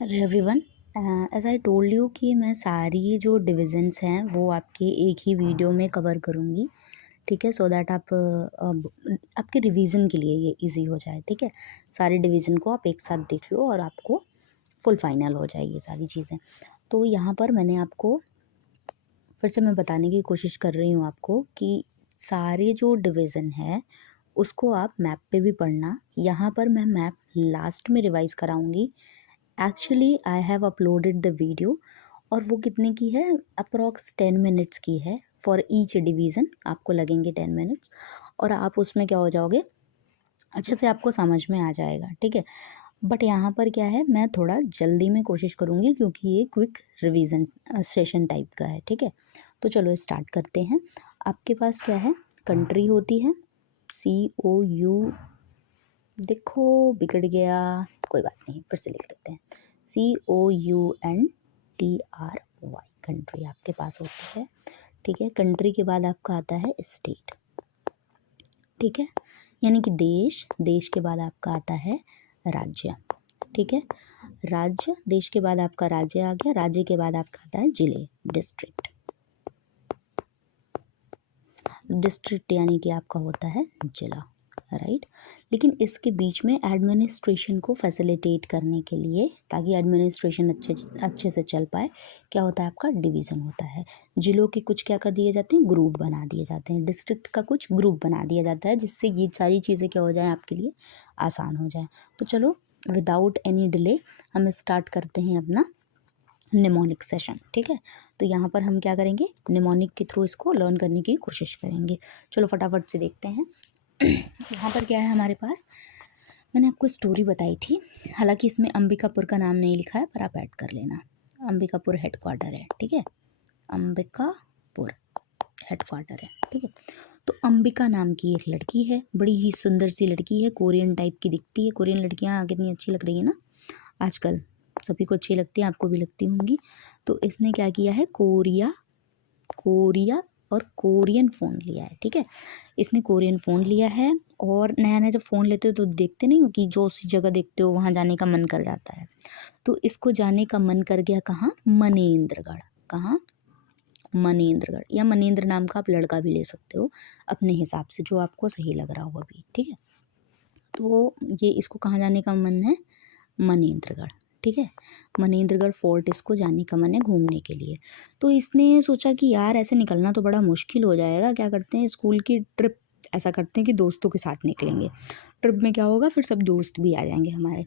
Hello everyone. As I told you कि मैं सारी जो डिविजन्स हैं वो आपके एक ही वीडियो में कवर करूँगी। ठीक है, सो दैट आप आपके रिवीजन के लिए ये इजी हो जाए। ठीक है, सारे डिवीज़न को आप एक साथ देख लो और आपको फुल फाइनल हो जाए ये सारी चीज़ें। तो यहाँ पर मैंने आपको फिर से मैं बताने की कोशिश कर रही हूँ आपको कि सारे जो डिवीज़न है उसको आप मैप पे भी पढ़ना। यहाँ पर मैं मैप लास्ट में रिवाइज़ कराऊँगी। Actually I have uploaded the video और वो कितने की है, अप्रॉक्स 10 मिनट्स की है। फॉर ईच डिवीज़न आपको लगेंगे 10 मिनट्स और आप उसमें क्या हो जाओगे, अच्छे से आपको समझ में आ जाएगा। ठीक है, बट यहाँ पर क्या है, मैं थोड़ा जल्दी में कोशिश करूँगी क्योंकि ये क्विक रिवीजन सेशन टाइप का है। ठीक है, तो चलो स्टार्ट करते हैं। आपके पास क्या है, कंट्री होती है COU, देखो बिगड़ गया, कोई बात नहीं, फिर से लिख देते हैं COUNTRY, कंट्री आपके पास होती है। ठीक है, कंट्री के बाद आपका आता है स्टेट। ठीक है, यानी कि देश, देश के बाद आपका आता है राज्य। ठीक है, राज्य, देश के बाद आपका राज्य आ गया, राज्य के बाद आपका आता है जिले, डिस्ट्रिक्ट। डिस्ट्रिक्ट यानी कि आपका होता है जिला, राइट। लेकिन इसके बीच में एडमिनिस्ट्रेशन को फैसिलिटेट करने के लिए, ताकि एडमिनिस्ट्रेशन अच्छे से चल पाए, क्या होता है आपका डिवीज़न होता है। जिलों के कुछ क्या कर दिए जाते हैं, ग्रुप बना दिए जाते हैं। डिस्ट्रिक्ट का कुछ ग्रुप बना दिया जाता है जिससे ये सारी चीज़ें क्या हो जाए, आपके लिए आसान हो जाए। तो चलो विदाउट एनी डिले हम स्टार्ट करते हैं अपना निमोनिक सेशन। ठीक है, तो यहाँ पर हम क्या करेंगे, निमोनिक के थ्रू इसको लर्न करने की कोशिश करेंगे। चलो फटाफट से देखते हैं। यहाँ पर क्या है हमारे पास, मैंने आपको स्टोरी बताई थी, हालांकि इसमें अंबिकापुर का नाम नहीं लिखा है, पर आप ऐड कर लेना। अंबिकापुर हेडक्वार्टर है। ठीक है, अंबिकापुर हेडक्वार्टर है। ठीक है, तो अंबिका नाम की एक लड़की है, बड़ी ही सुंदर सी लड़की है, कोरियन टाइप की दिखती है। कोरियन लड़कियाँ कितनी अच्छी लग रही है ना आजकल, सभी को अच्छी लगती हैं, आपको भी लगती होंगी। तो इसने क्या किया है, कोरिया कोरिया और कोरियन फ़ोन लिया है। ठीक है, इसने कोरियन फ़ोन लिया है। और नया नया जब फ़ोन लेते हो तो देखते नहीं हो कि जो सी जगह देखते हो वहाँ जाने का मन कर जाता है। तो इसको जाने का मन कर गया कहाँ, मनेंद्रगढ़। कहाँ, मनेंद्रगढ़, या मनेंद्र नाम का आप लड़का भी ले सकते हो अपने हिसाब से, जो आपको सही लग रहा हो अभी। ठीक है, तो ये इसको कहाँ जाने का मन है, मनेंद्रगढ़। ठीक है, मनेंद्रगढ़ फोर्ट इसको जाने का मन है घूमने के लिए। तो इसने सोचा कि यार ऐसे निकलना तो बड़ा मुश्किल हो जाएगा, क्या करते हैं स्कूल की ट्रिप, ऐसा करते हैं कि दोस्तों के साथ निकलेंगे। ट्रिप में क्या होगा, फिर सब दोस्त भी आ जाएंगे हमारे।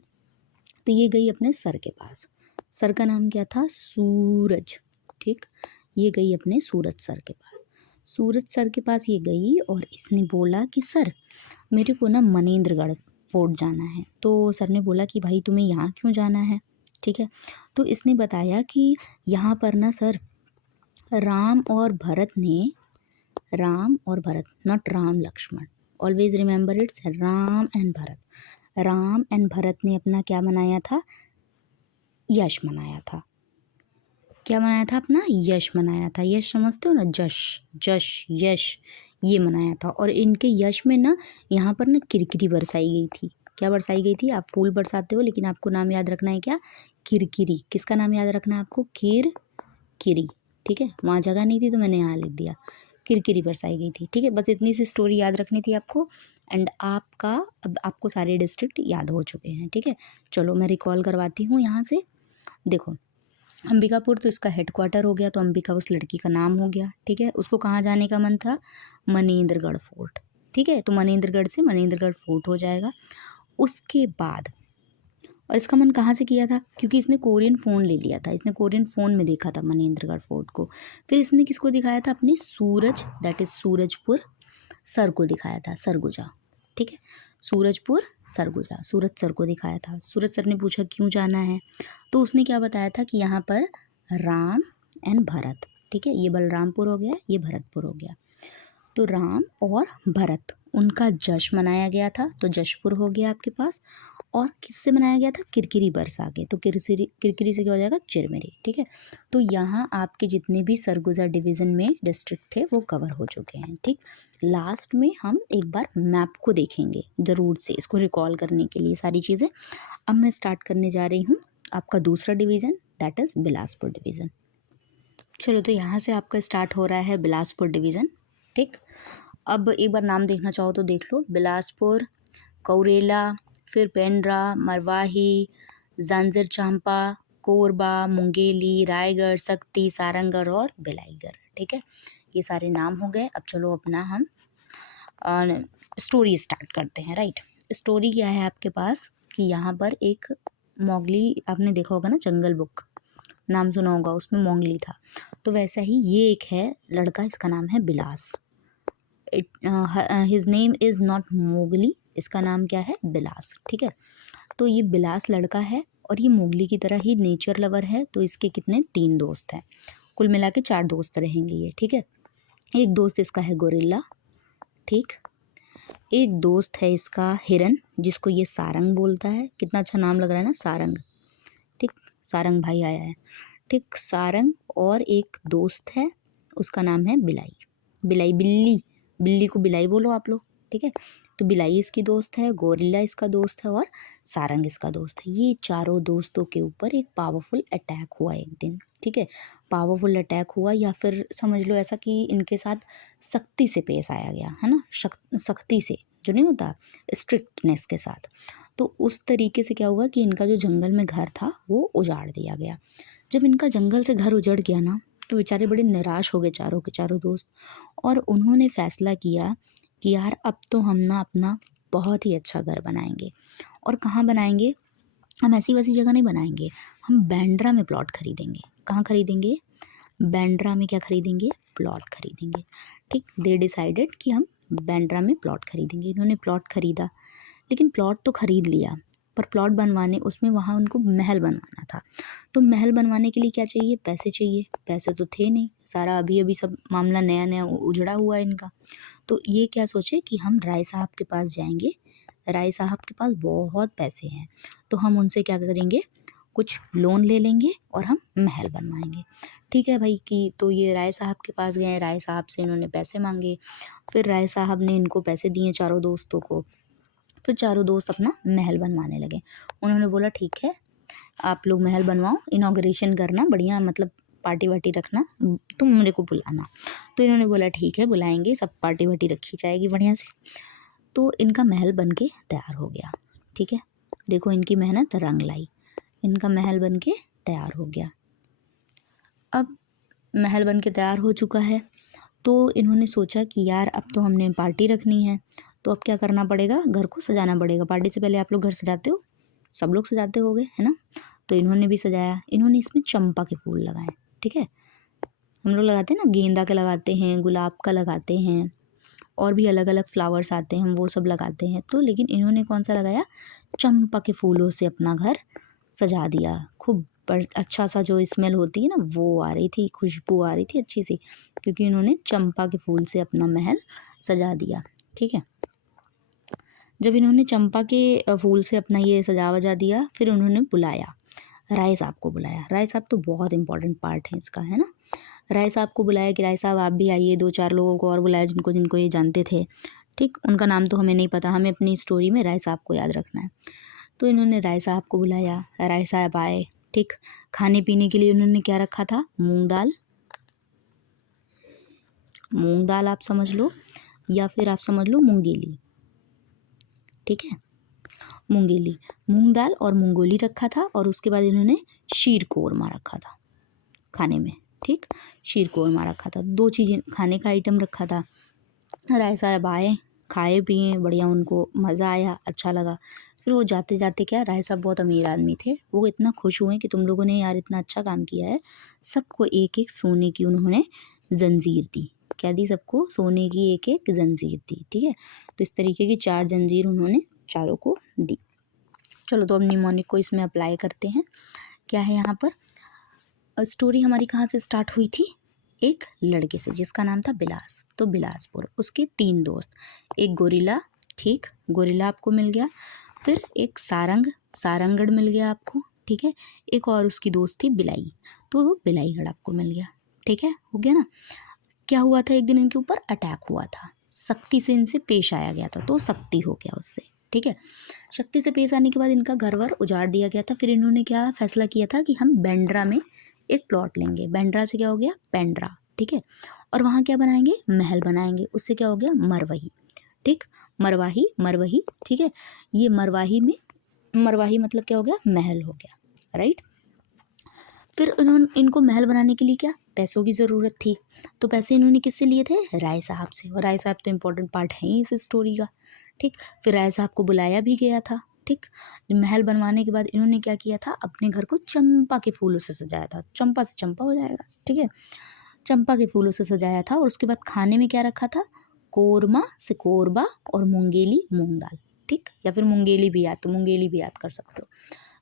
तो ये गई अपने सर के पास। सर का नाम क्या था, सूरज। ठीक, ये गई अपने सूरज सर के पास। सूरज सर के पास ये गई और इसने बोला कि सर मेरे को ना मनेंद्रगढ़ फोर्ट जाना है। तो सर ने बोला कि भाई तुम्हें यहाँ क्यों जाना है। ठीक है, तो इसने बताया कि यहाँ पर ना सर, राम और भरत ने, राम और Bharat, not Ram Lakshman, always remember it's Ram and Bharat. Ram and Bharat ने अपना क्या मनाया था, यश मनाया था। क्या मनाया था, अपना यश मनाया था। यश समझते हो ना, जश, जश, यश, ये मनाया था। और इनके यश में ना, यहाँ पर ना किरकिरी बरसाई गई थी। क्या बरसाई गई थी, आप फूल बरसाते हो लेकिन आपको नाम याद रखना है क्या, किरकिरी। किसका नाम याद रखना है आपको, किरकिरी। ठीक है, वहाँ जगह नहीं थी तो मैंने यहाँ लिख दिया, किरकिरी बरसाई गई थी। ठीक है, बस इतनी सी स्टोरी याद रखनी थी आपको। एंड आपका, अब आपको सारे डिस्ट्रिक्ट याद हो चुके हैं। ठीक है, चलो मैं रिकॉल करवाती हूँ यहाँ से। देखो, अंबिकापुर तो इसका हेडक्वार्टर हो गया, तो अंबिका उस लड़की का नाम हो गया। ठीक है, उसको कहाँ जाने का मन था, मनेंद्रगढ़ फोर्ट। ठीक है, तो मनेंद्रगढ़ से मनेंद्रगढ़ फोर्ट हो जाएगा। उसके बाद, और इसका मन कहाँ से किया था, क्योंकि इसने कोरियन फ़ोन ले लिया था, इसने कोरियन फ़ोन में देखा था मनेंद्रगढ़ फोर्ट को। फिर इसने किसको दिखाया था, अपने सूरज, दैट इज़ सूरजपुर सर को दिखाया था, सरगुजा। ठीक है, सूरजपुर सरगुजा, सूरज सर को दिखाया था। सूरज सर ने पूछा क्यों जाना है, तो उसने क्या बताया था कि यहाँ पर राम एंड भरत। ठीक है, ये बलरामपुर हो गया, ये भरतपुर हो गया। तो राम और भरत, उनका जश्न मनाया गया था, तो जशपुर हो गया आपके पास। और किससे मनाया गया था, किरकिरी बरसा के, तो किरकिरी, किरकिरी से क्या हो जाएगा, चिरमिरी। ठीक है, तो यहाँ आपके जितने भी सरगुजा डिवीज़न में डिस्ट्रिक्ट थे वो कवर हो चुके हैं। ठीक, लास्ट में हम एक बार मैप को देखेंगे ज़रूर से, इसको रिकॉल करने के लिए सारी चीज़ें। अब मैं स्टार्ट करने जा रही हूँ आपका दूसरा division, that is Bilaspur division. चलो तो यहाँ से आपका स्टार्ट हो रहा है बिलासपुर डिवीज़न, ठीक। अब एक बार नाम देखना चाहो तो देख लो, बिलासपुर, कौरेला, फिर पेंड्रा, मरवाही, जंजीर चांपा, कोरबा, मुंगेली, रायगढ़, सक्ती, सारंगगढ़ और बिलाईगढ़, ठीक है। ये सारे नाम हो गए। अब चलो अपना हम स्टोरी स्टार्ट करते हैं, राइट। स्टोरी क्या है आपके पास कि यहाँ पर एक मोगली, आपने देखा होगा ना जंगल बुक, नाम सुना होगा, उसमें मोगली था। तो वैसा ही ये एक है लड़का, इसका नाम है Bilas. His name is not Mowgli, इसका नाम क्या है, बिलास, ठीक है। तो ये बिलास लड़का है और ये मोगली की तरह ही नेचर लवर है। तो इसके कितने, 3 दोस्त हैं, कुल मिला के 4 दोस्त रहेंगे ये, ठीक है। एक दोस्त इसका है गोरिल्ला, ठीक। एक दोस्त है इसका हिरन, जिसको ये सारंग बोलता है। कितना अच्छा नाम लग रहा है ना, सारंग, ठीक। सारंग भाई आया है, ठीक, सारंग। और एक दोस्त है, उसका नाम है बिलाई। बिलाई, बिल्ली, बिल्ली को बिलाई बोलो आप लोग, ठीक है। तो बिलाई इसकी दोस्त है, गोरिल्ला इसका दोस्त है और सारंग इसका दोस्त है। ये चारों दोस्तों के ऊपर एक पावरफुल अटैक हुआ एक दिन, ठीक है। पावरफुल अटैक हुआ, या फिर समझ लो ऐसा कि इनके साथ सख्ती से पेश आया गया, है ना, सख्ती से, जो नहीं होता, स्ट्रिक्टनेस के साथ। तो उस तरीके से क्या हुआ कि इनका जो जंगल में घर था वो उजाड़ दिया गया। जब इनका जंगल से घर उजड़ गया ना, तो बेचारे बड़े निराश हो गए चारों के चारों दोस्त। और उन्होंने फैसला किया कि यार अब तो हम ना अपना बहुत ही अच्छा घर बनाएंगे। और कहाँ बनाएंगे, हम ऐसी वैसी जगह नहीं बनाएंगे, हम बांद्रा में प्लॉट खरीदेंगे। कहाँ खरीदेंगे, बांद्रा में क्या खरीदेंगे, प्लॉट खरीदेंगे, ठीक। दे डिसाइडेड कि हम बांद्रा में प्लॉट खरीदेंगे। इन्होंने प्लॉट खरीदा, लेकिन प्लॉट तो खरीद लिया, पर प्लॉट बनवाने, उसमें वहाँ उनको महल बनवाना था। तो महल बनवाने के लिए क्या चाहिए, पैसे चाहिए। पैसे तो थे नहीं, सारा अभी अभी सब मामला नया नया उजड़ा हुआ है इनका। तो ये क्या सोचे कि हम राय साहब के पास जाएंगे, राय साहब के पास बहुत पैसे हैं, तो हम उनसे क्या करेंगे, कुछ लोन ले लेंगे और हम महल बनवाएंगे, ठीक है भाई। कि तो ये राय साहब के पास गए, राय साहब से इन्होंने पैसे मांगे। फिर राय साहब ने इनको पैसे दिए चारों दोस्तों को। फिर चारों दोस्त अपना महल बनवाने लगे। उन्होंने बोला ठीक है, आप लोग महल बनवाओ, इनॉग्रेशन करना बढ़िया, मतलब पार्टी वार्टी रखना, तुम मेरे को बुलाना। तो इन्होंने बोला ठीक है, बुलाएंगे, सब पार्टी वार्टी रखी जाएगी बढ़िया से। तो इनका महल बन के तैयार हो गया, ठीक है। देखो इनकी मेहनत रंग लाई, इनका महल बन के तैयार हो गया। अब महल बन के तैयार हो चुका है, तो इन्होंने सोचा कि यार अब तो हमने पार्टी रखनी है, तो अब क्या करना पड़ेगा, घर को सजाना पड़ेगा। पार्टी से पहले आप लोग घर सजाते हो, सब लोग सजाते होगे, है ना। तो इन्होंने भी सजाया, इन्होंने इसमें चंपा के फूल लगाए, ठीक है। हम लोग लगाते हैं ना, गेंदा का लगाते हैं, गुलाब का लगाते हैं, और भी अलग अलग फ्लावर्स आते हैं, हम वो सब लगाते हैं। तो लेकिन इन्होंने कौन सा लगाया, चंपा के फूलों से अपना घर सजा दिया। खूब अच्छा सा जो स्मेल होती है ना, वो आ रही थी, खुशबू आ रही थी अच्छी सी, क्योंकि इन्होंने चंपा के फूल से अपना महल सजा दिया, ठीक है। जब इन्होंने चंपा के फूल से अपना ये सजा वजा दिया, फिर उन्होंने बुलाया, राय साहब को बुलाया। राय साहब तो बहुत इंपॉर्टेंट पार्ट है इसका, है ना। राय साहब को बुलाया कि राय साहब आप भी आइए। 2-4 लोगों को और बुलाया जिनको जिनको ये जानते थे, ठीक। उनका नाम तो हमें नहीं पता, हमें अपनी स्टोरी में राय साहब को याद रखना है। तो इन्होंने राय साहब को बुलाया, राय साहब आए, ठीक। खाने पीने के लिए उन्होंने क्या रखा था, मूंग दाल, मूंग दाल आप समझ लो, या फिर आप समझ लो मूंगेली, ठीक है। मूंगेली, मूंग दाल और मूंगोली रखा था। और उसके बाद इन्होंने शीर कोरमा रखा था खाने में, ठीक। शीर कोरमा रखा था, 2 चीज़ें खाने का आइटम रखा था। राय साहब आए, खाए पिए बढ़िया, उनको मज़ा आया, अच्छा लगा। फिर वो जाते जाते, क्या, राय साहब बहुत अमीर आदमी थे, वो इतना खुश हुए कि तुम लोगों ने यार इतना अच्छा काम किया है। सबको एक एक सोने की उन्होंने जंजीर दी। क्या दी, सबको सोने की एक एक जंजीर दी, ठीक है। तो इस तरीके की 4 जंजीर उन्होंने चारों को दी। चलो तो अब निमोनिक को इसमें अप्लाई करते हैं। क्या है यहाँ पर, स्टोरी हमारी कहाँ से स्टार्ट हुई थी, एक लड़के से जिसका नाम था बिलास। तो बिलासपुर, उसके 3 दोस्त, एक गोरिल्ला, ठीक, गोरिल्ला आपको मिल गया। फिर एक सारंग, सारंगगढ़ मिल गया आपको, ठीक है। एक और उसकी दोस्त थी बिलाई, तो वो बिलाईगढ़ आपको मिल गया, ठीक है, हो गया ना। क्या हुआ था, एक दिन इनके ऊपर अटैक हुआ था, सख्ती से इनसे पेश आया गया था, तो सख्ती हो गया उससे, ठीक है। शक्ति से पेश आने के बाद इनका घर वर उजाड़ दिया गया था। फिर इन्होंने क्या फैसला किया था कि हम बेंड्रा में एक प्लॉट लेंगे। बेंड्रा से क्या हो गया पेंड्रा, ठीक है। और वहाँ क्या बनाएंगे, महल बनाएंगे। उससे क्या हो गया मरवही, ठीक, मरवाही मरवही, ठीक है। ये मरवाही में, मरवाही मतलब क्या हो गया महल हो गया, राइट। फिर इन्होंने इनको महल बनाने के लिए क्या पैसों की ज़रूरत थी, तो पैसे इन्होंने किससे लिए थे, राय साहब से। और राय साहब तो इम्पोर्टेंट पार्ट है ही इस स्टोरी का, ठीक। फिर राय साहब को बुलाया भी गया था, ठीक। महल बनवाने के बाद इन्होंने क्या किया था, अपने घर को चंपा के फूलों से सजाया था। चंपा से चंपा हो जाएगा, ठीक है। चंपा के फूलों से सजाया था। और उसके बाद खाने में क्या रखा था, कोरमा से कोरबा और मूंगेली मूंग दाल, ठीक, या फिर मूंगेली भी याद, तो मूंगेली भी याद कर सकते हो।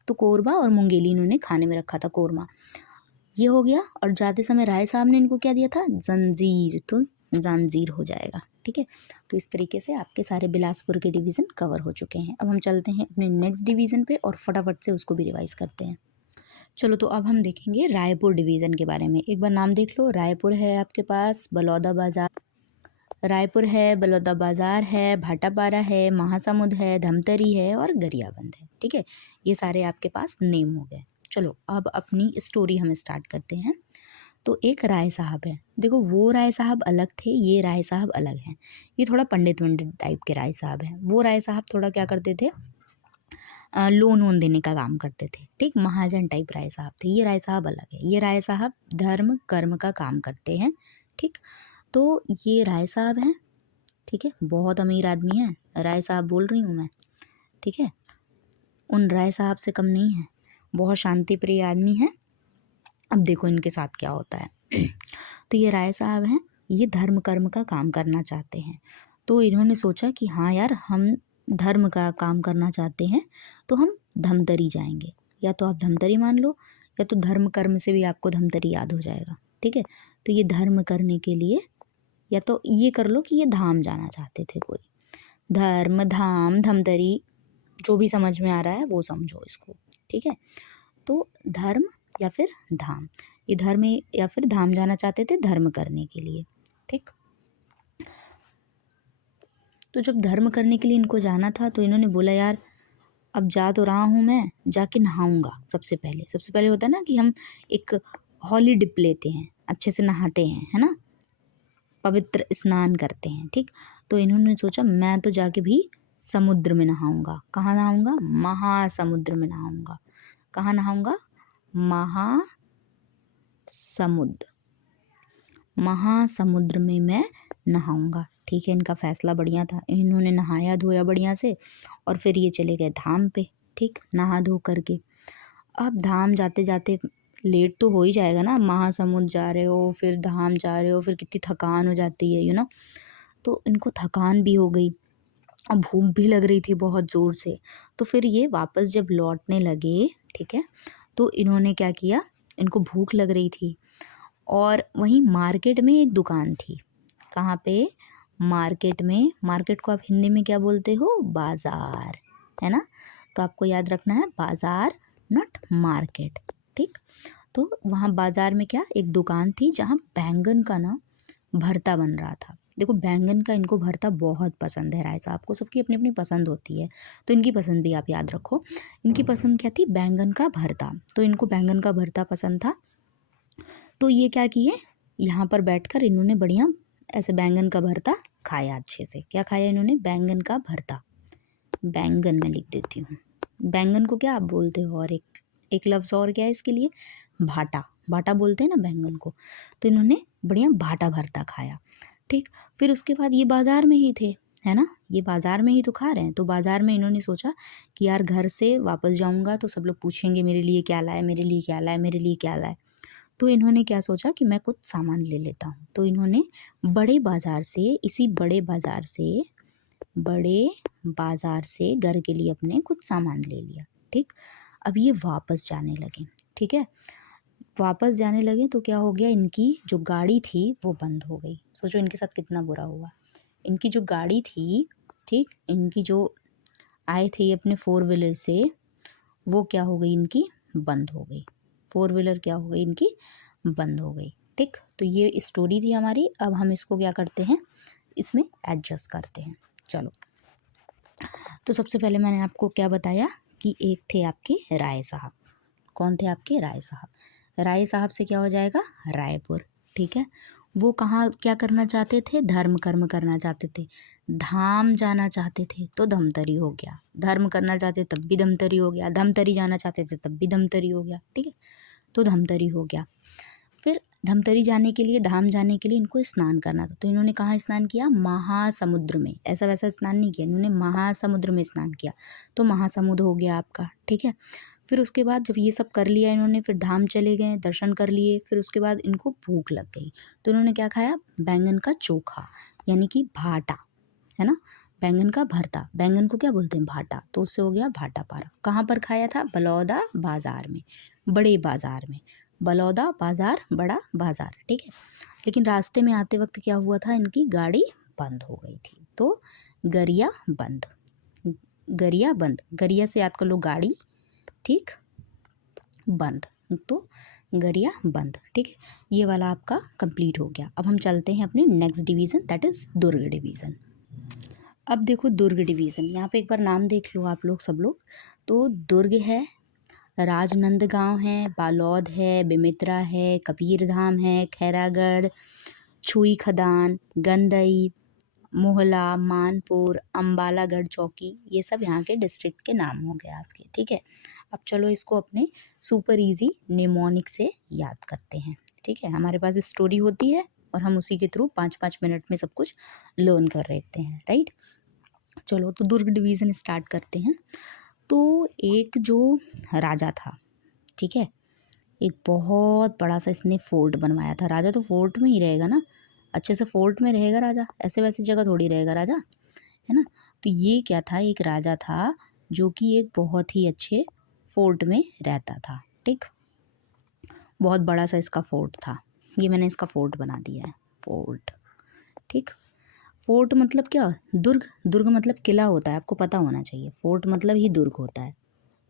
तो कोरबा और मूंगेली इन्होंने खाने में रखा था, कोरमा ये हो गया। और जाते समय राय साहब ने इनको क्या दिया था, जंजीर, तो जंजीर हो जाएगा, ठीक है। तो इस तरीके से आपके सारे बिलासपुर के डिवीज़न कवर हो चुके हैं। अब हम चलते हैं अपने नेक्स्ट डिवीज़न पे और फटाफट से उसको भी रिवाइज करते हैं। चलो, तो अब हम देखेंगे रायपुर डिवीज़न के बारे में। एक बार नाम देख लो, रायपुर है आपके पास, बलौदा बाजार, रायपुर है, बलौदा बाजार है, भाटापारा है, महासमुंद है, धमतरी है और गरियाबंद है, ठीक है। ये सारे आपके पास नेम हो गए। चलो, अब अपनी स्टोरी हम स्टार्ट करते हैं। तो एक राय साहब है, देखो वो राय साहब अलग थे, ये राय साहब अलग हैं। ये थोड़ा पंडित वंडित टाइप के राय साहब हैं। वो राय साहब थोड़ा क्या करते थे, लोन वोन देने का काम करते थे, ठीक, महाजन टाइप राय साहब थे। ये राय साहब अलग है। ये राय साहब धर्म कर्म का काम करते हैं, ठीक। तो ये राय साहब हैं, ठीक है, बहुत अमीर आदमी है, राय साहब बोल रही हूँ मैं, ठीक है। उन राय साहब से कम नहीं है, बहुत शांति प्रिय आदमी है। अब देखो इनके साथ क्या होता है। तो ये राय साहब हैं, ये धर्म कर्म का काम करना चाहते हैं। तो इन्होंने सोचा कि हाँ यार, हम धर्म का काम करना चाहते हैं, तो हम धमतरी जाएंगे। या तो आप धमतरी मान लो, या तो धर्म कर्म से भी आपको धमतरी याद हो जाएगा, ठीक है। तो ये धर्म करने के लिए, या तो ये कर लो कि ये धाम जाना चाहते थे कोई, धर्म धाम धमतरी, जो भी समझ में आ रहा है वो समझो इसको, ठीक है। तो धर्म या फिर धाम, ये धर्म या फिर धाम जाना चाहते थे धर्म करने के लिए, ठीक। तो जब धर्म करने के लिए इनको जाना था, तो इन्होंने बोला यार अब जा तो रहा हूँ मैं, जाके नहाऊंगा। सबसे पहले होता है ना कि हम एक हॉली डिप लेते हैं, अच्छे से नहाते हैं, है ना, पवित्र स्नान करते हैं, ठीक। तो इन्होंने सोचा मैं तो जाके भी समुद्र में नहाऊंगा। कहाँ नहाऊंगा, महासमुद्र में नहाऊंगा। कहाँ नहाऊंगा, महासमुद्र, महासमुद्र में मैं नहाऊंगा, ठीक है। इनका फैसला बढ़िया था, इन्होंने नहाया धोया बढ़िया से और फिर ये चले गए धाम पे, ठीक, नहा धो करके। अब धाम जाते जाते लेट तो हो ही जाएगा ना, महासमुंद जा रहे हो फिर धाम जा रहे हो, फिर कितनी थकान हो जाती है, तो इनको थकान भी हो गई और भूख भी लग रही थी बहुत ज़ोर से। तो फिर ये वापस जब लौटने लगे, ठीक है, तो इन्होंने क्या किया, इनको भूख लग रही थी और वहीं मार्केट में एक दुकान थी। कहाँ पे, मार्केट में। मार्केट को आप हिंदी में क्या बोलते हो, बाज़ार, है ना। तो आपको याद रखना है बाज़ार नॉट मार्केट, ठीक। तो वहाँ बाज़ार में क्या, एक दुकान थी जहाँ बैंगन का ना भरता बन रहा था। देखो बैंगन का इनको भरता बहुत पसंद है, राय साहब को सबकी अपनी अपनी पसंद होती है, तो इनकी पसंद भी आप याद रखो। इनकी पसंद क्या थी, बैंगन का भरता। तो इनको बैंगन का भरता पसंद था। तो ये क्या किए, यहाँ पर बैठकर इन्होंने बढ़िया ऐसे बैंगन का भरता खाया अच्छे से। क्या खाया इन्होंने, बैंगन का भरता। बैंगन में लिख देती हूँ, बैंगन को क्या आप बोलते हो, और एक लफ्ज़ और क्या है इसके लिए, भाटा। भाटा बोलते हैं ना बैंगन को। तो इन्होंने बढ़िया भाटा भरता खाया, ठीक। फिर उसके बाद ये बाज़ार में ही थे, है ना, ये बाज़ार में ही तो खा रहे हैं। तो बाज़ार में इन्होंने सोचा कि यार घर से वापस जाऊँगा तो सब लोग पूछेंगे मेरे लिए क्या लाए, मेरे लिए क्या लाए, मेरे लिए क्या लाए। तो इन्होंने क्या सोचा कि मैं कुछ सामान ले लेता हूँ। तो इन्होंने बड़े बाज़ार से, इसी बड़े बाज़ार से घर के लिए अपने कुछ सामान ले लिया, ठीक। अब ये वापस जाने लगे, ठीक है। वापस जाने लगे तो क्या हो गया, इनकी जो गाड़ी थी वो बंद हो गई। सोचो इनके साथ कितना बुरा हुआ। इनकी जो गाड़ी थी, ठीक, इनकी जो आए थे ये अपने फोर व्हीलर से, वो क्या हो गई, इनकी बंद हो गई। फोर व्हीलर क्या हो गई, इनकी बंद हो गई, ठीक। तो ये स्टोरी थी हमारी। अब हम इसको क्या करते हैं, इसमें एडजस्ट करते हैं। चलो, तो सबसे पहले मैंने आपको क्या बताया कि एक थे आपके राय साहब। कौन थे आपके? राय साहब। राय साहब से क्या हो जाएगा? रायपुर। ठीक है। वो कहाँ क्या करना चाहते थे? धर्म कर्म करना चाहते थे। धाम जाना चाहते थे तो धमतरी हो गया। धर्म करना चाहते तब भी धमतरी हो गया। धमतरी जाना चाहते थे तब भी धमतरी हो गया। ठीक है, तो धमतरी हो गया। फिर धमतरी जाने के लिए, धाम जाने के लिए इनको स्नान करना था, तो इन्होंने कहाँ स्नान किया? महासमुद्र में। ऐसा वैसा स्नान नहीं किया, इन्होंने महासमुद्र में स्नान किया, तो महासमुद्र हो गया आपका। ठीक है। फिर उसके बाद जब ये सब कर लिया इन्होंने, फिर धाम चले गए, दर्शन कर लिए। फिर उसके बाद इनको भूख लग गई, तो इन्होंने क्या खाया? बैंगन का चोखा, यानी कि भाटा, है ना। बैंगन का भरता, बैंगन को क्या बोलते हैं? भाटा, तो उससे हो गया भाटा पारा। कहाँ पर खाया था? बलौदा बाजार में, बड़े बाजार में। बलौदा बाजार, बड़ा बाजार। ठीक है। लेकिन रास्ते में आते वक्त क्या हुआ था? इनकी गाड़ी बंद हो गई थी, तो गरिया बंद। गरिया बंद, गरिया से याद कर लो गाड़ी, ठीक, बंद, तो गरिया बंद। ठीक है, ये वाला आपका कंप्लीट हो गया। अब हम चलते हैं अपने next division, that is Durg division. अब देखो दुर्ग डिवीज़न, यहाँ पे एक बार नाम देख लो आप लोग, सब लोग। तो दुर्ग है, राजनंदगांव है, बालोद है, बेमित्रा है, कबीरधाम है, खैरागढ़, छुई खदान, गंदई, मोहला, मानपुर, अम्बालागढ़ चौकी, ये सब यहाँ के डिस्ट्रिक्ट के नाम हो गए आपके। ठीक है। अब चलो इसको अपने सुपर इजी निमोनिक से याद करते हैं। ठीक है, हमारे पास स्टोरी होती है और हम उसी के थ्रू 5-5 मिनट में सब कुछ लर्न कर लेते हैं, राइट। चलो तो दुर्ग डिवीज़न स्टार्ट करते हैं। तो एक जो राजा था, ठीक है, एक बहुत बड़ा सा इसने फोर्ट बनवाया था। राजा तो फोर्ट में ही रहेगा ना, अच्छे से फोर्ट में रहेगा राजा, ऐसे वैसी जगह थोड़ी रहेगा राजा, है ना। तो ये क्या था? एक राजा था जो कि एक बहुत ही अच्छे फोर्ट में रहता था। ठीक, बहुत बड़ा सा इसका फोर्ट था। ये मैंने इसका फोर्ट बना दिया है, फोर्ट। ठीक, फोर्ट मतलब क्या? दुर्ग। दुर्ग मतलब किला होता है, आपको पता होना चाहिए। फोर्ट मतलब ही दुर्ग होता है,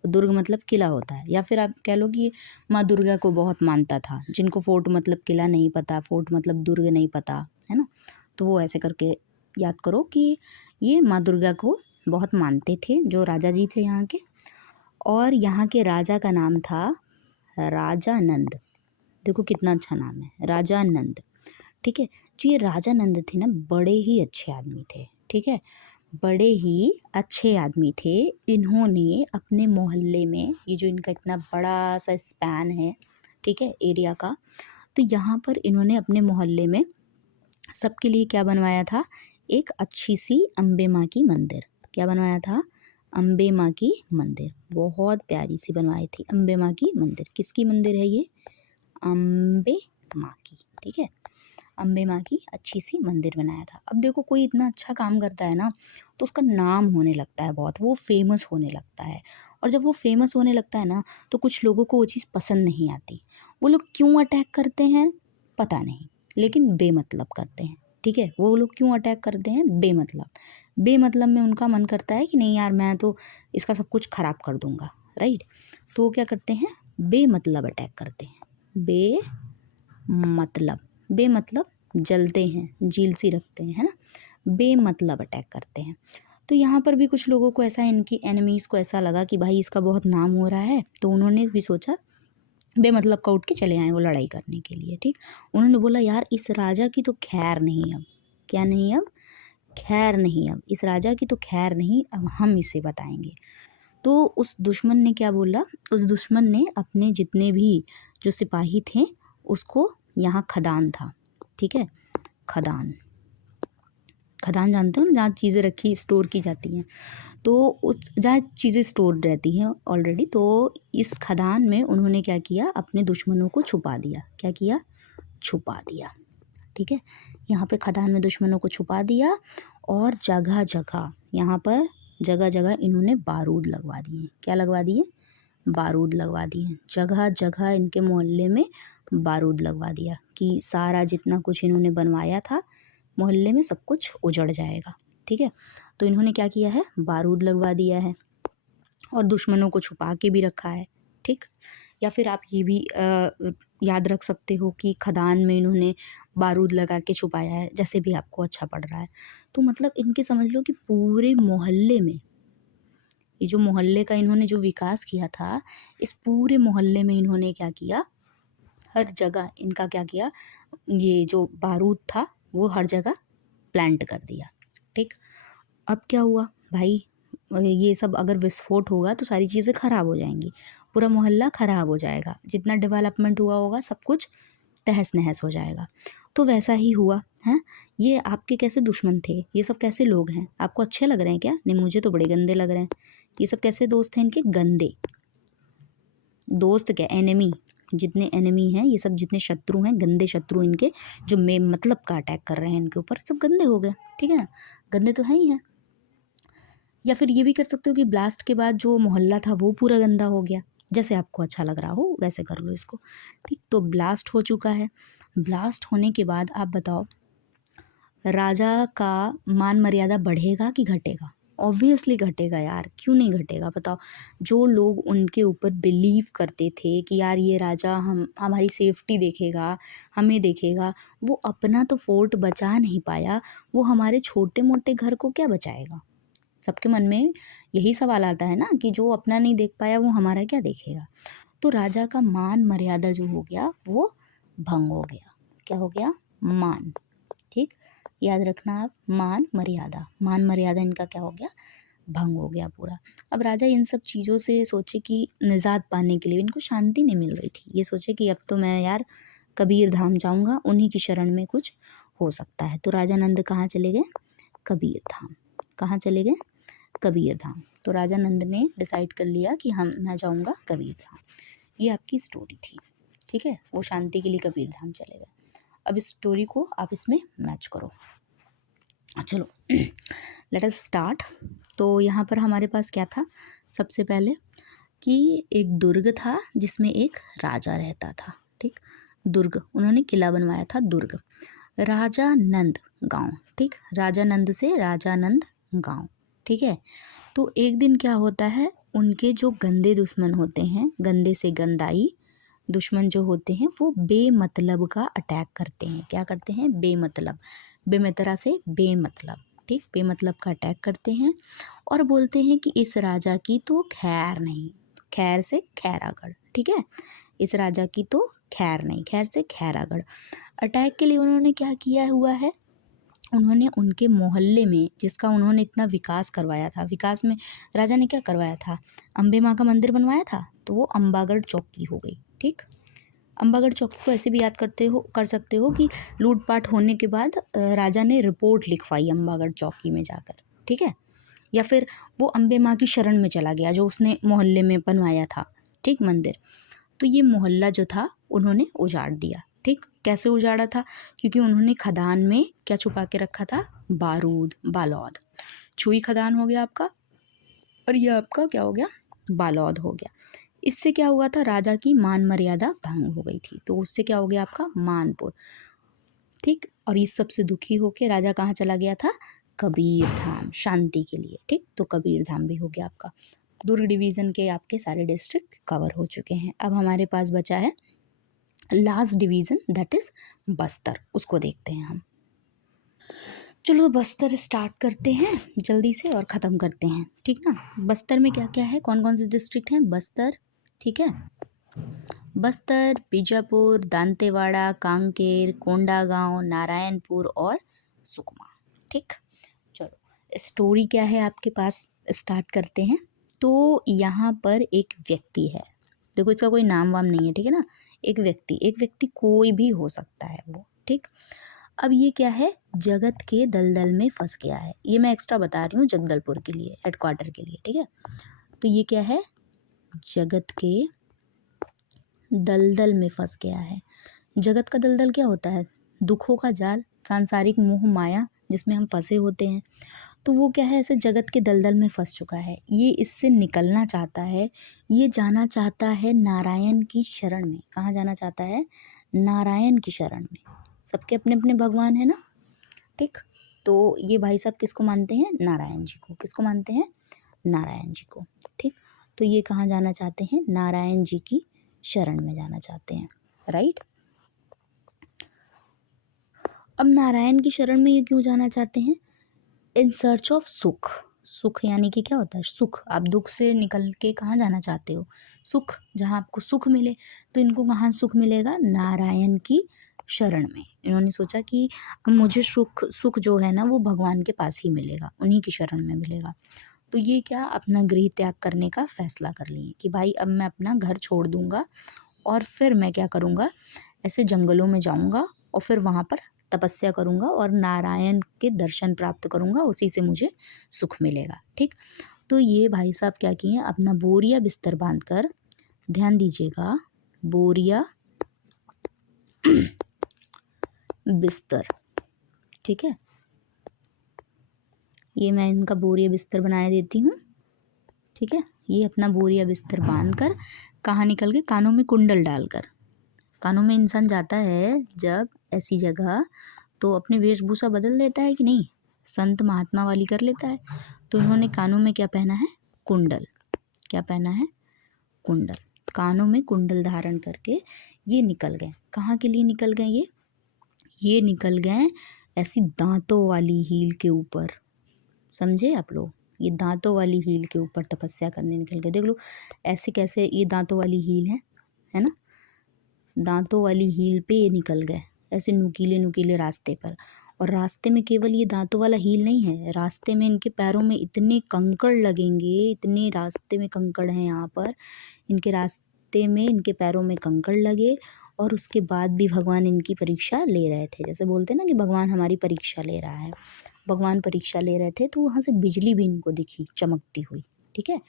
दुर्ग मतलब किला होता है। या फिर आप कह लो कि माँ दुर्गा को बहुत मानता था। जिनको फोर्ट मतलब किला नहीं पता, फोर्ट मतलब दुर्ग नहीं पता, है ना, तो वो ऐसे करके याद करो कि ये माँ दुर्गा को बहुत मानते थे, जो राजा जी थे यहाँ के। और यहाँ के राजा का नाम था राजा नंद। देखो कितना अच्छा नाम है, राजा नंद। ठीक है, जो ये राजा नंद थे ना, बड़े ही अच्छे आदमी थे। ठीक है, बड़े ही अच्छे आदमी थे। इन्होंने अपने मोहल्ले में, ये जो इनका इतना बड़ा सा स्पैन है, ठीक है, एरिया का, तो यहाँ पर इन्होंने अपने मोहल्ले में सबके लिए क्या बनवाया था? एक अच्छी सी अम्बे माँ की मंदिर। क्या बनवाया था? अम्बे माँ की मंदिर, बहुत प्यारी सी बनवाई थी अम्बे माँ की मंदिर। किसकी मंदिर है ये? अम्बे माँ की। ठीक है, अम्बे माँ की अच्छी सी मंदिर बनाया था। अब देखो कोई इतना अच्छा काम करता है ना, तो उसका नाम होने लगता है बहुत, वो फेमस होने लगता है। और जब वो फेमस होने लगता है ना, तो कुछ लोगों को वो चीज़ पसंद नहीं आती। वो लोग क्यों अटैक करते हैं पता नहीं, लेकिन बेमतलब करते हैं। ठीक है, वो लोग क्यों अटैक करते हैं? बेमतलब। बेमतलब में उनका मन करता है कि नहीं यार, मैं तो इसका सब कुछ खराब कर दूंगा, राइट। तो वो क्या करते हैं? बेमतलब अटैक करते हैं। बेमतलब, बेमतलब जलते हैं, जील सी रखते हैं, है ना, बेमतलब अटैक करते हैं। तो यहाँ पर भी कुछ लोगों को ऐसा, इनकी एनिमीज़ को ऐसा लगा कि भाई इसका बहुत नाम हो रहा है, तो उन्होंने भी सोचा बेमतलब का उठ के चले आए वो लड़ाई करने के लिए। ठीक, उन्होंने बोला यार इस राजा की तो खैर नहीं अब। क्या नहीं? अब खैर नहीं, अब इस राजा की तो खैर नहीं, अब हम इसे बताएंगे। तो उस दुश्मन ने क्या बोला? उस दुश्मन ने अपने जितने भी जो सिपाही थे, उसको, यहाँ खदान था, ठीक है, खदान, खदान जानते हो ना, जहाँ चीज़ें रखी स्टोर की जाती हैं, तो उस जहाँ चीज़ें स्टोर रहती हैं ऑलरेडी, तो इस खदान में उन्होंने क्या किया? अपने दुश्मनों को छुपा दिया। क्या किया? छुपा दिया। ठीक है, यहाँ पे खदान में दुश्मनों को छुपा दिया। और जगह जगह, यहाँ पर जगह जगह इन्होंने बारूद लगवा दिए। क्या लगवा दिए? बारूद लगवा दिए। जगह जगह इनके मोहल्ले में बारूद लगवा दिया कि सारा जितना कुछ इन्होंने बनवाया था मोहल्ले में, सब कुछ उजड़ जाएगा। ठीक है, तो इन्होंने क्या किया है? बारूद लगवा दिया है और दुश्मनों को छुपा के भी रखा है। ठीक, या फिर आप ये भी याद रख सकते हो कि खदान में इन्होंने बारूद लगा के छुपाया है, जैसे भी आपको अच्छा पड़ रहा है। तो मतलब इनके समझ लो कि पूरे मोहल्ले में ये जो मोहल्ले का इन्होंने जो विकास किया था, इस पूरे मोहल्ले में इन्होंने क्या किया, हर जगह इनका क्या किया, ये जो बारूद था वो हर जगह प्लांट कर दिया। ठीक, अब क्या हुआ भाई, ये सब अगर विस्फोट होगा तो सारी चीज़ें ख़राब हो जाएंगी, पूरा मोहल्ला ख़राब हो जाएगा, जितना डेवलपमेंट हुआ होगा सब कुछ तहस नहस हो जाएगा। तो वैसा ही हुआ है। ये आपके कैसे दुश्मन थे, ये सब कैसे लोग हैं, आपको अच्छे लग रहे हैं क्या? नहीं, मुझे तो बड़े गंदे लग रहे हैं। ये सब कैसे दोस्त हैं इनके? गंदे दोस्त, क्या एनिमी, जितने एनिमी हैं ये सब, जितने शत्रु हैं, गंदे शत्रु इनके, जो मतलब का अटैक कर रहे हैं इनके ऊपर, सब गंदे हो गए। ठीक है ना, गंदे तो हैं ही हैं। या फिर ये भी कर सकते हो कि ब्लास्ट के बाद जो मोहल्ला था वो पूरा गंदा हो गया, जैसे आपको अच्छा लग रहा हो वैसे कर लो इसको। ठीक, तो ब्लास्ट हो चुका है। ब्लास्ट होने के बाद आप बताओ, राजा का मान मर्यादा बढ़ेगा कि घटेगा? ऑब्वियसली घटेगा यार, क्यों नहीं घटेगा बताओ। जो लोग उनके ऊपर बिलीव करते थे कि यार ये राजा हमारी सेफ्टी देखेगा, हमें देखेगा, वो अपना तो फोर्ट बचा नहीं पाया, वो हमारे छोटे मोटे घर को क्या बचाएगा? सबके मन में यही सवाल आता है ना कि जो अपना नहीं देख पाया वो हमारा क्या देखेगा। तो राजा का मान मर्यादा जो हो गया वो भंग हो गया। क्या हो गया? मान। ठीक, याद रखना आप, मान मर्यादा इनका क्या हो गया? भंग हो गया पूरा। अब राजा इन सब चीज़ों से सोचे कि निजात पाने के लिए, इनको शांति नहीं मिल रही थी, ये सोचे कि अब तो मैं यार कबीर धाम जाऊंगा, उन्हीं की शरण में कुछ हो सकता है। तो राजा नंद कहाँ चले गए? कबीर धाम। कहाँ चले गए? कबीर धाम। तो राजा नंद ने डिसाइड कर लिया कि मैं जाऊंगा कबीर धाम। ये आपकी स्टोरी थी। ठीक है, वो शांति के लिए कबीर धाम चले गए। अब इस स्टोरी को आप इसमें मैच करो। चलो लेट अस स्टार्ट। तो यहाँ पर हमारे पास क्या था, सबसे पहले कि एक दुर्ग था जिसमें एक राजा रहता था। ठीक, दुर्ग, उन्होंने किला बनवाया था, दुर्ग। राजा नंद गांव। ठीक, राजा नंद से राजा नंद गांव। ठीक है, तो एक दिन क्या होता है, उनके जो गंदे दुश्मन होते हैं, गंदे से गंदाई दुश्मन जो होते हैं, वो बेमतलब का अटैक करते हैं। क्या करते हैं? बेमतलब, बेमितरा से बेमतलब। ठीक, बेमतलब का अटैक करते हैं और बोलते हैं कि इस राजा की तो खैर नहीं, खैर से खैरागढ़। ठीक है, इस राजा की तो खैर नहीं, खैर से खैरागढ़। अटैक के लिए उन्होंने क्या किया हुआ है, उन्होंने उनके मोहल्ले में, जिसका उन्होंने इतना विकास करवाया था, विकास में राजा ने क्या करवाया था, अम्बे माँ का मंदिर बनवाया था, तो वो अम्बागढ़ चौकी हो गई। ठीक, अम्बागढ़ चौकी को ऐसे भी याद कर सकते हो कि लूटपाट होने के बाद राजा ने रिपोर्ट लिखवाई अम्बागढ़ चौकी में जाकर। ठीक है, या फिर वो अम्बे माँ की शरण में चला गया जो उसने मोहल्ले में बनवाया था। ठीक, मंदिर। तो ये मोहल्ला जो था उन्होंने उजाड़ दिया। ठीक, कैसे उजाड़ा था? क्योंकि उन्होंने खदान में क्या छुपा के रखा था? बारूद, बालौद। छुई खदान हो गया आपका, और ये आपका क्या हो गया? बालौद हो गया। इससे क्या हुआ था, राजा की मान मर्यादा भंग हो गई थी, तो उससे क्या हो गया आपका? मानपुर। ठीक, और इस सबसे दुखी होके राजा कहाँ चला गया था? कबीर धाम, शांति के लिए। ठीक, तो कबीर धाम भी हो गया आपका। दुर्ग डिवीज़न के आपके सारे डिस्ट्रिक्ट कवर हो चुके हैं। अब हमारे पास बचा है last division, that is Bastar, उसको देखते हैं हम। चलो बस्तर स्टार्ट करते हैं जल्दी से और ख़त्म करते हैं। ठीक ना, बस्तर में क्या क्या है, कौन कौन से डिस्ट्रिक्ट हैं? बस्तर, ठीक है, बस्तर, बीजापुर, दांतेवाड़ा, कांकेर, कोंडागांव, नारायणपुर और सुकमा। ठीक, चलो स्टोरी क्या है आपके पास, स्टार्ट करते हैं। तो यहाँ पर एक व्यक्ति है, देखो इसका कोई नाम वाम नहीं है, ठीक है ना, एक व्यक्ति कोई भी हो सकता है वो। ठीक, अब ये क्या है, जगत के दलदल में फंस गया है। ये मैं एक्स्ट्रा बता रही हूँ जगदलपुर के लिए, हेडक्वार्टर के लिए। ठीक है, तो ये क्या है, जगत के दलदल में फंस गया है। जगत का दलदल क्या होता है? दुखों का जाल, सांसारिक मोह माया जिसमें हम फंसे होते हैं। तो वो क्या है, ऐसे जगत के दलदल में फंस चुका है। ये इससे निकलना चाहता है, ये जाना चाहता है नारायण की शरण में। कहाँ जाना चाहता है? नारायण की शरण में। सबके अपने अपने भगवान है ना। ठीक, तो ये भाई साहब किसको मानते हैं? नारायण जी को। किसको मानते हैं? नारायण जी को। ठीक, तो ये कहाँ जाना चाहते हैं? नारायण जी की शरण में जाना चाहते हैं, राइट। अब नारायण की शरण में ये क्यों जाना चाहते हैं? इन सर्च ऑफ सुख, सुख यानी कि क्या होता है सुख, आप दुख से निकल के कहाँ जाना चाहते हो, सुख, जहाँ आपको सुख मिले। तो इनको कहाँ सुख मिलेगा, नारायण की शरण में। इन्होंने सोचा कि अब मुझे सुख सुख जो है ना वो भगवान के पास ही मिलेगा, उन्हीं की शरण में मिलेगा। तो ये क्या अपना गृह त्याग करने का फैसला कर लिए कि भाई अब मैं अपना घर छोड़ दूंगा और फिर मैं क्या करूँगा, ऐसे जंगलों में जाऊँगा और फिर वहाँ पर तपस्या करूँगा और नारायण के दर्शन प्राप्त करूँगा, उसी से मुझे सुख मिलेगा। ठीक, तो ये भाई साहब क्या किए, अपना बोरिया बिस्तर बांध कर, ध्यान दीजिएगा, बोरिया बिस्तर, ठीक है, ये मैं इनका बोरिया बिस्तर बनाया देती हूँ। ठीक है, ये अपना बोरिया बिस्तर बांध कर कहाँ निकल गए, कानों में कुंडल डालकर। कानों में इंसान जाता है जब ऐसी जगह तो अपने वेशभूषा बदल लेता है कि नहीं, संत महात्मा वाली कर लेता है। तो इन्होंने कानों में क्या पहना है, कुंडल, क्या पहना है, कुंडल, कानों में कुंडल धारण करके ये निकल गए। कहाँ के लिए निकल गए ये निकल गए ऐसी दांतों वाली हील के ऊपर, समझे आप लोग, ये दांतों वाली हील के ऊपर तपस्या करने निकल गए। देख लो ऐसे कैसे ये दांतों वाली हील है ना, दांतों वाली हील पे ये निकल गए ऐसे नुकीले नुकीले रास्ते पर। और रास्ते में केवल ये दांतों वाला हील नहीं है, रास्ते में इनके पैरों में इतने कंकड़ लगेंगे, इतने रास्ते में कंकड़ हैं यहाँ पर, इनके रास्ते में इनके पैरों में कंकड़ लगे। और उसके बाद भी भगवान इनकी परीक्षा ले रहे थे, जैसे बोलते हैं ना कि भगवान हमारी परीक्षा ले रहा है, भगवान परीक्षा ले रहे थे। तो वहाँ से बिजली भी इनको दिखी चमकती हुई, ठीक है,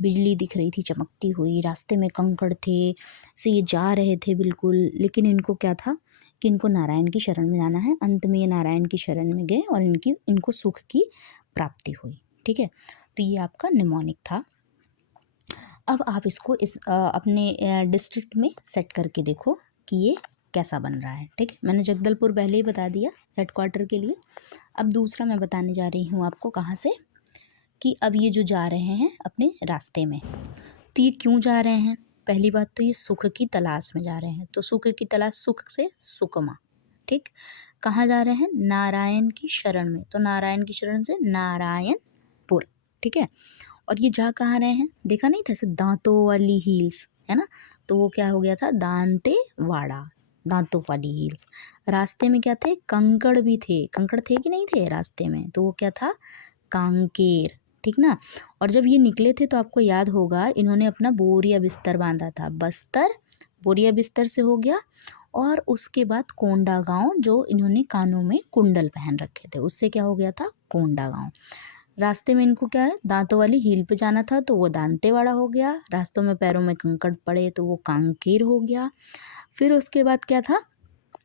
बिजली दिख रही थी चमकती हुई, रास्ते में कंकड़ थे, से ये जा रहे थे बिल्कुल। लेकिन इनको क्या था कि इनको नारायण की शरण में जाना है। अंत में ये नारायण की शरण में गए और इनको सुख की प्राप्ति हुई। ठीक है, तो ये आपका निमोनिक था। अब आप इसको अपने डिस्ट्रिक्ट में सेट करके देखो कि ये कैसा बन रहा है। ठीक है, मैंने जगदलपुर पहले ही बता दिया हेडक्वार्टर के लिए। अब दूसरा मैं बताने जा रही हूँ आपको कहाँ से, कि अब ये जो जा रहे हैं अपने रास्ते में, तो ये क्यों जा रहे हैं। पहली बात तो ये सुख की तलाश में जा रहे हैं, तो सुख की तलाश, सुख से सुकमा। ठीक, कहाँ जा रहे हैं, नारायण की शरण में, तो नारायण की शरण से नारायणपुर। ठीक है, और ये जा कहाँ रहे हैं, देखा नहीं था ऐसे दांतों वाली हील्स है ना, तो वो क्या हो गया था, दांतेवाड़ा, दांतों वाली हील्स। रास्ते में क्या थे, कंकड़ भी थे, कंकड़ थे कि नहीं थे रास्ते में, तो वो क्या था, कांकेर। ठीक ना, और जब ये निकले थे तो आपको याद होगा इन्होंने अपना बोरिया बिस्तर बांधा था, बस्तर बोरिया बिस्तर से हो गया। और उसके बाद कोंडागांव, जो इन्होंने कानों में कुंडल पहन रखे थे, उससे क्या हो गया था, कोंडागांव। रास्ते में इनको क्या है, दांतों वाली हील पे जाना था तो वो दांतेवाड़ा हो गया, रास्तों में पैरों में कंकड़ पड़े तो वो कांकेर हो गया। फिर उसके बाद क्या था,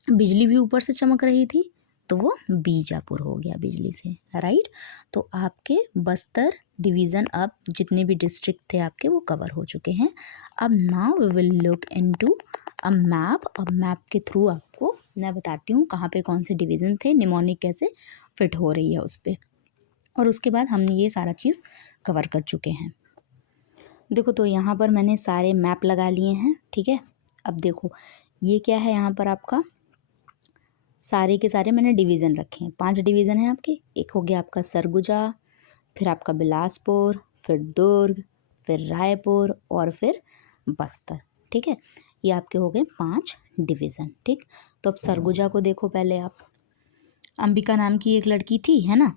बिजली भी ऊपर से चमक रही थी तो वो बीजापुर हो गया बिजली से, राइट। तो आपके बस्तर डिवीज़न, अब जितने भी डिस्ट्रिक्ट थे आपके वो कवर हो चुके हैं। अब now we will look into a map. अब मैप के थ्रू आपको मैं बताती हूँ कहाँ पे कौन से डिवीज़न थे, निमोनिक कैसे फिट हो रही है उस पर, और उसके बाद हम ये सारा चीज़ कवर कर चुके हैं। देखो तो यहाँ पर मैंने सारे मैप लगा लिए हैं, ठीक है। अब देखो ये क्या है, यहाँ पर आपका सारे के सारे मैंने डिवीज़न रखे हैं, 5 डिवीज़न हैं आपके। एक हो गया आपका सरगुजा, फिर आपका बिलासपुर, फिर दुर्ग, फिर रायपुर और फिर बस्तर। ठीक है, ये आपके हो गए 5 डिवीज़न। ठीक, तो अब सरगुजा को देखो पहले आप। अंबिका नाम की एक लड़की थी है ना,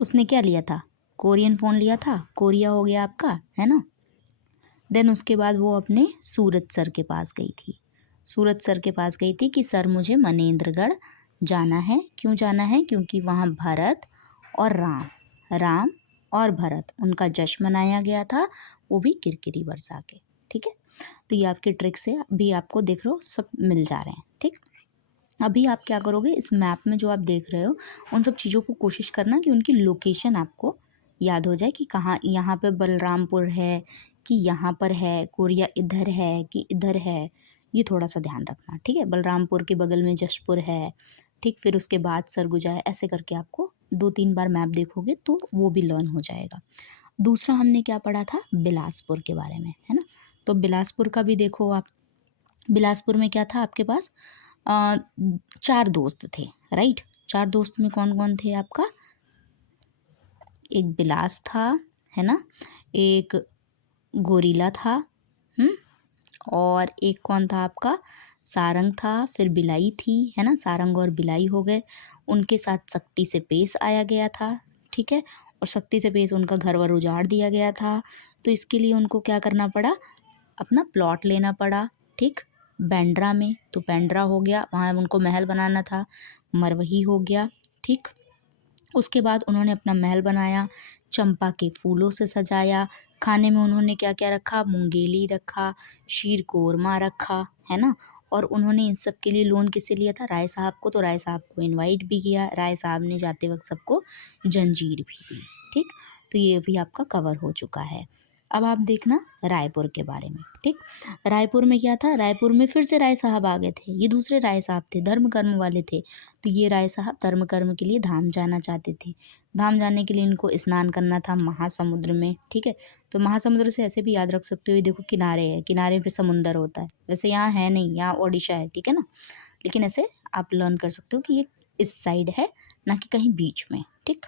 उसने क्या लिया था, कोरियन फ़ोन लिया था, कोरिया हो गया आपका है ना। देन उसके बाद वो अपने सूरत सर के पास गई थी, सूरत सर के पास गई थी कि सर मुझे मनेंद्रगढ़ जाना है। क्यों जाना है, क्योंकि वहाँ भरत और राम और भरत उनका जश्न मनाया गया था, वो भी किरकिरी बरसा के। ठीक है, तो ये आपके ट्रिक से अभी आपको देख रहे हो सब मिल जा रहे हैं। ठीक, अभी आप क्या करोगे, इस मैप में जो आप देख रहे हो उन सब चीज़ों को कोशिश करना कि उनकी लोकेशन आपको याद हो जाए कि कहाँ, यहाँ पे बलरामपुर है कि यहाँ पर है, कोरिया इधर है कि इधर है, ये थोड़ा सा ध्यान रखना। ठीक है, बलरामपुर के बगल में जशपुर है, ठीक, फिर उसके बाद सरगुजा है, ऐसे करके आपको 2-3 बार मैप देखोगे तो वो भी लर्न हो जाएगा। दूसरा हमने क्या पढ़ा था, बिलासपुर के बारे में है ना, तो बिलासपुर का भी देखो आप। बिलासपुर में क्या था आपके पास, 4 दोस्त थे, राइट। 4 दोस्त में कौन कौन थे आपका, एक बिलास था, है ना, एक गोरिल्ला था, और एक कौन था आपका, सारंग था, फिर बिलाई थी, है ना, सारंग और बिलाई हो गए। उनके साथ शक्ति से पेश आया गया था, ठीक है, और शक्ति से पेश उनका घर वर उजाड़ दिया गया था। तो इसके लिए उनको क्या करना पड़ा, अपना प्लॉट लेना पड़ा, ठीक, बेंड्रा में। तो बेंड्रा हो गया, वहाँ उनको महल बनाना था, मरवही हो गया, ठीक। उसके बाद उन्होंने अपना महल बनाया, चंपा के फूलों से सजाया। खाने में उन्होंने क्या क्या रखा, मूंगेली रखा, शीर कोरमा रखा, है ना। और उन्होंने इन सब के लिए लोन किससे लिया था, राय साहब को। तो राय साहब को इनवाइट भी किया, राय साहब ने जाते वक्त सबको जंजीर भी दी, ठीक। तो ये भी आपका कवर हो चुका है। अब आप देखना रायपुर के बारे में, ठीक। रायपुर में क्या था, रायपुर में फिर से राय साहब आ गए थे। ये दूसरे राय साहब थे, धर्म कर्म वाले थे। तो ये राय साहब धर्म कर्म के लिए धाम जाना चाहते थे। धाम जाने के लिए इनको स्नान करना था महासमुद्र में, ठीक है। तो महासमुद्र से ऐसे भी याद रख सकते हो, ये देखो किनारे है, किनारे पे समुंदर होता है। वैसे यहाँ है नहीं, यहाँ ओडिशा है, ठीक है ना, लेकिन ऐसे आप लर्न कर सकते हो कि ये इस साइड है, ना कि कहीं बीच में, ठीक।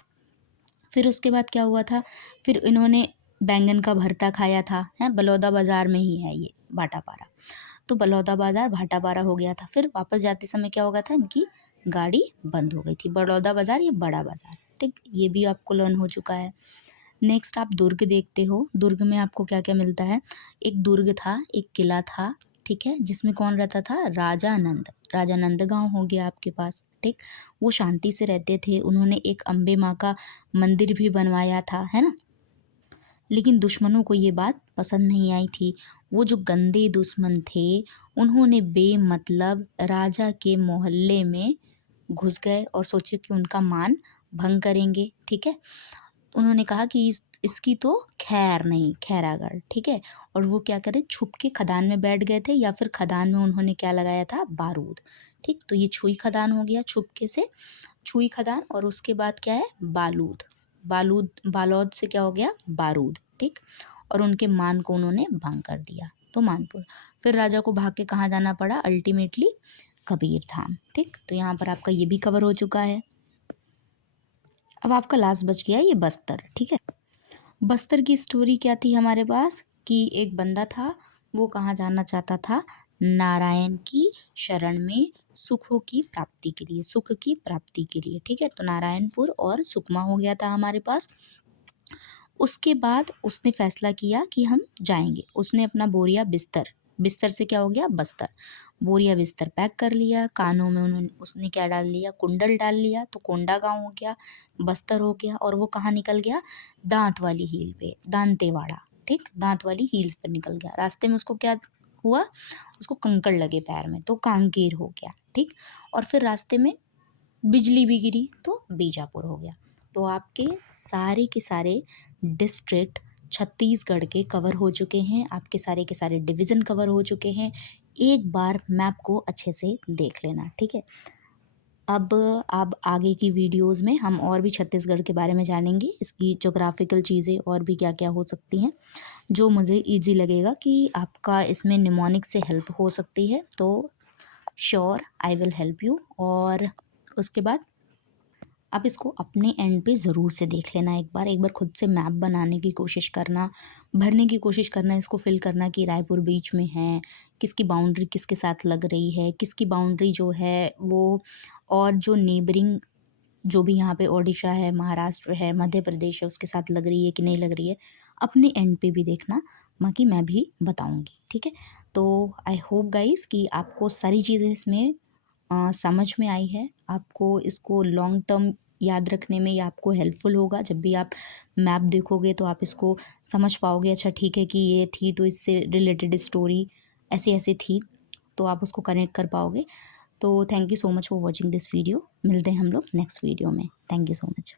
फिर उसके बाद क्या हुआ था, फिर इन्होंने बैंगन का भरता खाया था, है, बलौदा बाज़ार में ही है ये भाटापारा। तो बलौदा बाज़ार भाटापारा हो गया था। फिर वापस जाते समय क्या हो गया था, इनकी गाड़ी बंद हो गई थी। बड़ौदा बाज़ार, ये बड़ा बाज़ार, ठीक, ये भी आपको लर्न हो चुका है। नेक्स्ट आप दुर्ग देखते हो। दुर्ग में आपको क्या क्या मिलता है, एक दुर्ग था, एक किला था, ठीक है, जिसमें कौन रहता था, राजा नंद। राजा नंद गांव हो गया आपके पास, ठीक। वो शांति से रहते थे। उन्होंने एक अम्बे माँ का मंदिर भी बनवाया था, है ना। लेकिन दुश्मनों को ये बात पसंद नहीं आई थी। वो जो गंदे दुश्मन थे, उन्होंने बेमतलब राजा के मोहल्ले में घुस गए और सोचे कि उनका मान भंग करेंगे, ठीक है। उन्होंने कहा कि इसकी तो खैर नहीं, खैरागढ़, ठीक है। और वो क्या करे, छुप के खदान में बैठ गए थे, या फिर खदान में उन्होंने क्या लगाया था, बारूद, ठीक। तो ये छुई खदान हो गया, छुपके से छुई खदान। और उसके बाद क्या है, बालूद, बालूद बालौद से क्या हो गया, बारूद, ठीक। और उनके मान को उन्होंने भंग कर दिया, तो मानपुर। फिर राजा को भाग के कहाँ जाना पड़ा, अल्टीमेटली कबीर धाम, ठीक। तो यहाँ पर आपका ये भी कवर हो चुका है। अब आपका लास्ट बच गया ये बस्तर, ठीक है। बस्तर की स्टोरी क्या थी हमारे पास, कि एक बंदा था, वो कहाँ जाना चाहता था, नारायण की शरण में सुखों की प्राप्ति के लिए, सुख की प्राप्ति के लिए, ठीक है। तो नारायणपुर और सुकमा हो गया था हमारे पास। उसके बाद उसने फैसला किया कि हम जाएंगे। उसने अपना बोरिया बिस्तर, बिस्तर से क्या हो गया, बस्तर, बोरिया बिस्तर पैक कर लिया। कानों में उसने क्या डाल लिया, कुंडल डाल लिया। तो कोंडा गांव हो गया, बस्तर हो गया। और वो कहाँ निकल गया, दांत वाली हील पे, दांतेवाड़ा, ठीक, दांत वाली हील्स पर निकल गया। रास्ते में उसको क्या हुआ, उसको कंकड़ लगे पैर में, तो कांकेर हो गया, ठीक। और फिर रास्ते में बिजली भी गिरी, तो बीजापुर हो गया। तो आपके सारे के सारे डिस्ट्रिक्ट छत्तीसगढ़ के कवर हो चुके हैं, आपके सारे के सारे डिवीज़न कवर हो चुके हैं। एक बार मैप को अच्छे से देख लेना, ठीक है। अब आगे की वीडियोस में हम और भी छत्तीसगढ़ के बारे में जानेंगे, इसकी ज्योग्राफिकल चीज़ें और भी क्या क्या हो सकती हैं, जो मुझे इजी लगेगा कि आपका इसमें निमोनिक से हेल्प हो सकती है। तो sure I will help you. और उसके बाद आप इसको अपने एंड पे ज़रूर से देख लेना, एक बार खुद से मैप बनाने की कोशिश करना, भरने की कोशिश करना, इसको फिल करना कि रायपुर बीच में है, किसकी बाउंड्री किसके साथ लग रही है, किसकी बाउंड्री जो है वो, और जो नेबरिंग जो भी यहाँ पे ओडिशा है, महाराष्ट्र है, मध्य प्रदेश है, उसके साथ लग रही है कि नहीं लग रही है, अपने एंड पे भी देखना, बाकी मैं भी बताऊँगी, ठीक है। तो आई होप गाइस कि आपको सारी चीज़ें इसमें समझ में आई है। आपको इसको लॉन्ग टर्म याद रखने में ये आपको हेल्पफुल होगा। जब भी आप मैप देखोगे तो आप इसको समझ पाओगे, अच्छा ठीक है कि ये थी तो इससे रिलेटेड स्टोरी ऐसे ऐसे थी, तो आप उसको कनेक्ट कर पाओगे। तो thank you so much for watching this video. मिलते हैं हम लोग नेक्स्ट वीडियो में। Thank you so much.